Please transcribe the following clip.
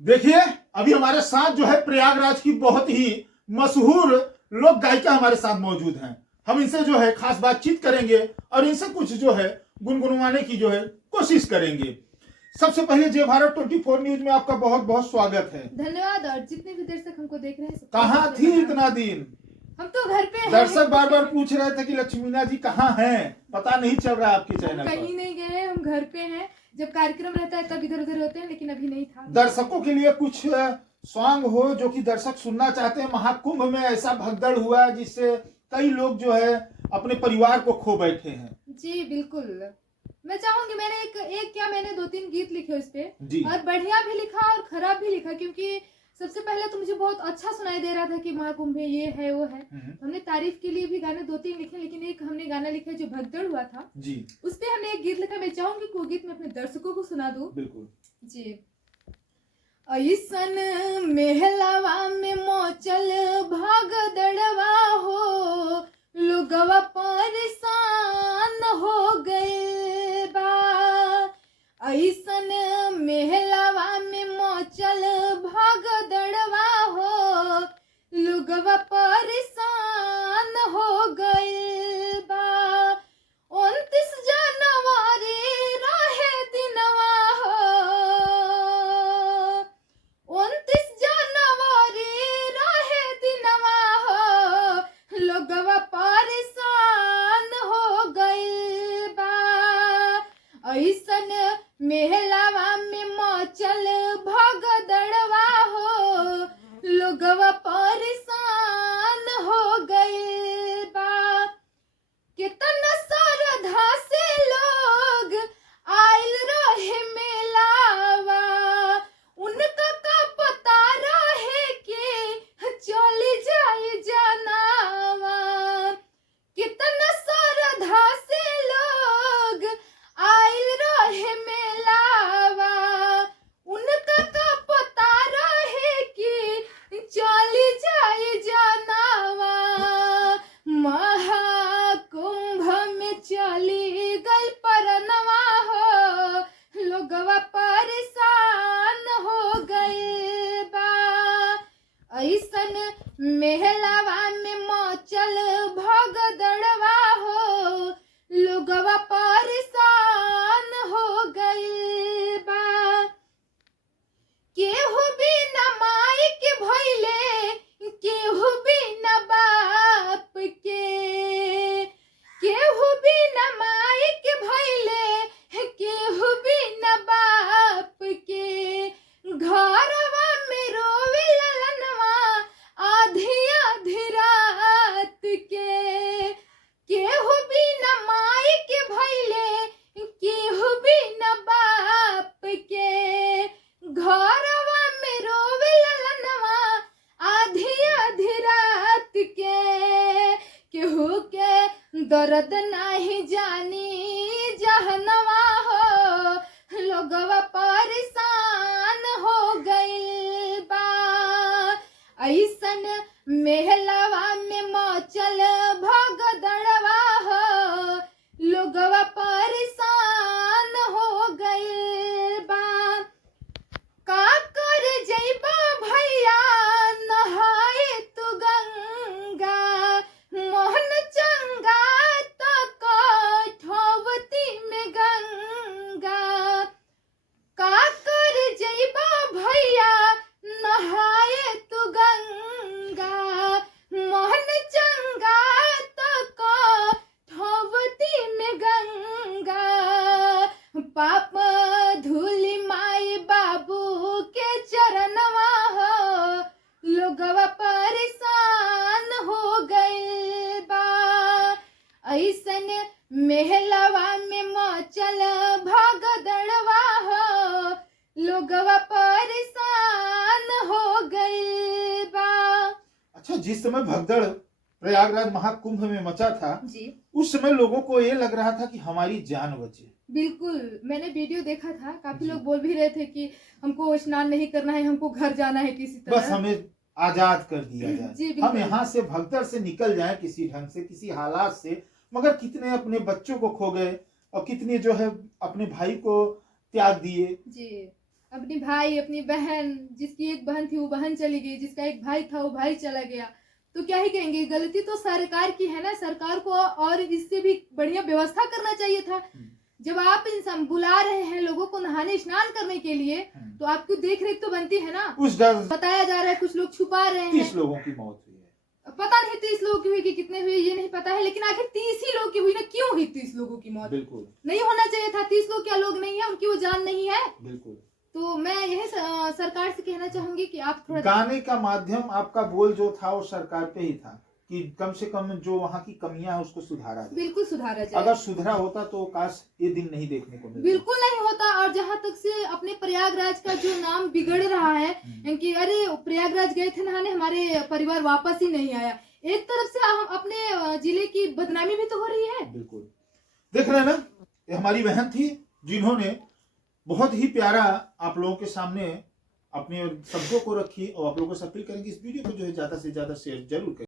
देखिए, अभी हमारे साथ जो है प्रयागराज की बहुत ही मशहूर लोक गायिका हमारे साथ मौजूद हैं। हम इनसे जो है खास बातचीत करेंगे और इनसे कुछ जो है गुनगुनवाने की जो है कोशिश करेंगे। सबसे पहले जय भारत 24 न्यूज में आपका बहुत बहुत स्वागत है। धन्यवाद। और जितने भी दर्शक हमको देख रहे हैं कहाँ थी इतना दिन? हम तो घर पे हैं। दर्शक बार बार पूछ रहे थे कि लक्ष्मीना जी कहाँ हैं, पता नहीं चल रहा आपके हम चैनल कहीं पर। नहीं गए हैं, हम घर पे हैं। जब कार्यक्रम रहता है तब इधर उधर होते हैं, लेकिन अभी नहीं था। दर्शकों के लिए कुछ सॉन्ग हो जो कि दर्शक सुनना चाहते हैं। महाकुंभ में ऐसा भगदड़ हुआ जिससे कई लोग जो है अपने परिवार को खो बैठे हैं। जी बिल्कुल, मैं चाहूंगी, मैंने 2-3 गीत लिखे उस पे, जी। और बढ़िया भी लिखा और खराब भी लिखा, क्योंकि सबसे पहले तो मुझे बहुत अच्छा सुनाई दे रहा था कि महाकुंभ में ये है वो है। हमने तारीफ के लिए भी गाने 2-3 लिखे, लेकिन एक हमने गाना लिखा जो भगदड़ हुआ था जी उस पे हमने एक गीत लिखा। मैं चाहूंगी कि वो गीत मैं अपने दर्शकों को सुना दूं। बिल्कुल। जी। ऐसन मेहलावा में मोचल भागदड़वा हो, लोगवा परेशान हो गए बा। ऐसन मेहलावा में मोचल भागदड़वा हो, लोगवा परेशान हो गए बा। 29 जनवरी रहे दिनवा हो, 29 जनवरी रहे दिनवा हो, लोगवा परेशान हो गइल बा। ऐसन मेहलावा में मचल भगदड़वा हो, लोगवा परेशान हो गइल बा। कितना श्रद्धा से लोग आइल रहे मेलावा, उनका का पता रहे कि चली जाए जनावा। कितना श्रद्धा से लोग आइल रहे मेलावा, उनका का पता रहे कि चली जाए जनावा। महाकुंभ में चली गई परनवा हो, लोगवा परेशान हो गए बा। ऐसन मेहलावा में मचल भगदड़वा हो, लोगवा परेशान हो गए बा। केहू बिना माई के भइले, केहू बिना बाप के, केहू बिना माई के भइले, केहू बिना बाप के। घरवा में रोवे ललनवा आधी आधी रात के। केहू बिना माई के भइले, केहू बिना बाप के। घरवा में रोवे ललनवा आधी आधी रात के। केहू के दर्द नाही जानी जहनवा हो, लोगवा परेशान हो गइल बा। ऐसन मेहलावा में मचल भगदड़वा हो, लोगवा परेशान हो गइल बा। का कर जइबा भैया नहाए तू गंगा, मोहन चंगा तक ठोवती में गंगा। का कर जइबा भैया नहाए तू गंगा, मोहन चंगा तक ठोवती में गंगा। पाप धूलि माई बाबू के चरणवा हो, लोगवा परेशान हो गइल बा। ऐसन मेहलावा में मचल भगदड़वा हो, लोगवा परेशान हो गइल बा। अच्छा, जिस समय भगदड़ प्रयागराज महाकुंभ में मचा था जी उस समय लोगों को ये लग रहा था कि हमारी जान बचे। बिल्कुल, मैंने वीडियो देखा था। काफी जी। लोग बोल भी रहे थे कि हमको स्नान नहीं करना है, हमको घर जाना है किसी तरह। बस हमें आजाद कर दिया जी, जाए, बिल्कुल। हम यहाँ से भगदड़ से निकल जाएं किसी ढंग से, किसी हालात से। मगर कितने अपने बच्चों को खो गए और कितने जो है अपने भाई को त्याग दिए। जी अपनी भाई, अपनी बहन, जिसकी एक बहन थी वो बहन चली गई, जिसका एक भाई था वो भाई चला गया, तो क्या ही कहेंगे, गलती तो सरकार की है ना। सरकार को और इससे भी बढ़िया व्यवस्था करना चाहिए था। जब आप इंसान बुला रहे हैं लोगों को नहाने स्नान करने के लिए, तो आपकी देख रेख तो बनती है ना। उस डर बताया जा रहा है कुछ लोग छुपा रहे 30 हैं, लोगों की मौत हुई है। पता नहीं 30 लोगों की हुई कि कितने हुए ये नहीं पता है, लेकिन आखिर 30 ही लोगों की हुई ना। क्यों हुई 30 लोगों की मौत? बिल्कुल नहीं होना चाहिए था। 30 लोग क्या लोग नहीं है, उनकी वो जान नहीं है। बिल्कुल। तो मैं यही सरकार से कहना चाहूंगी कि आप थोड़ा गाने का माध्यम, आपका बोल जो था वो सरकार पे ही था कि कम से कम जो वहाँ की कमियां है उसको सुधारा जाए। बिल्कुल सुधारा जाए। अगर सुधरा होता तो काश ये दिन नहीं देखने को मिलता। बिल्कुल नहीं होता। और जहां तक से अपने प्रयागराज का जो नाम बिगड़ रहा है कि अरे प्रयागराज गए थे नहाने, हमारे परिवार वापस ही नहीं आया, एक तरफ से हम अपने जिले की बदनामी भी तो हो रही है। बिल्कुल। देख रहे हैं ना, ये हमारी बहन थी जिन्होंने बहुत ही प्यारा आप लोगों के सामने अपने शब्दों को रखी, और आप लोगों को अपील करेंगे इस वीडियो को जो है ज्यादा से ज्यादा शेयर जरूर करें।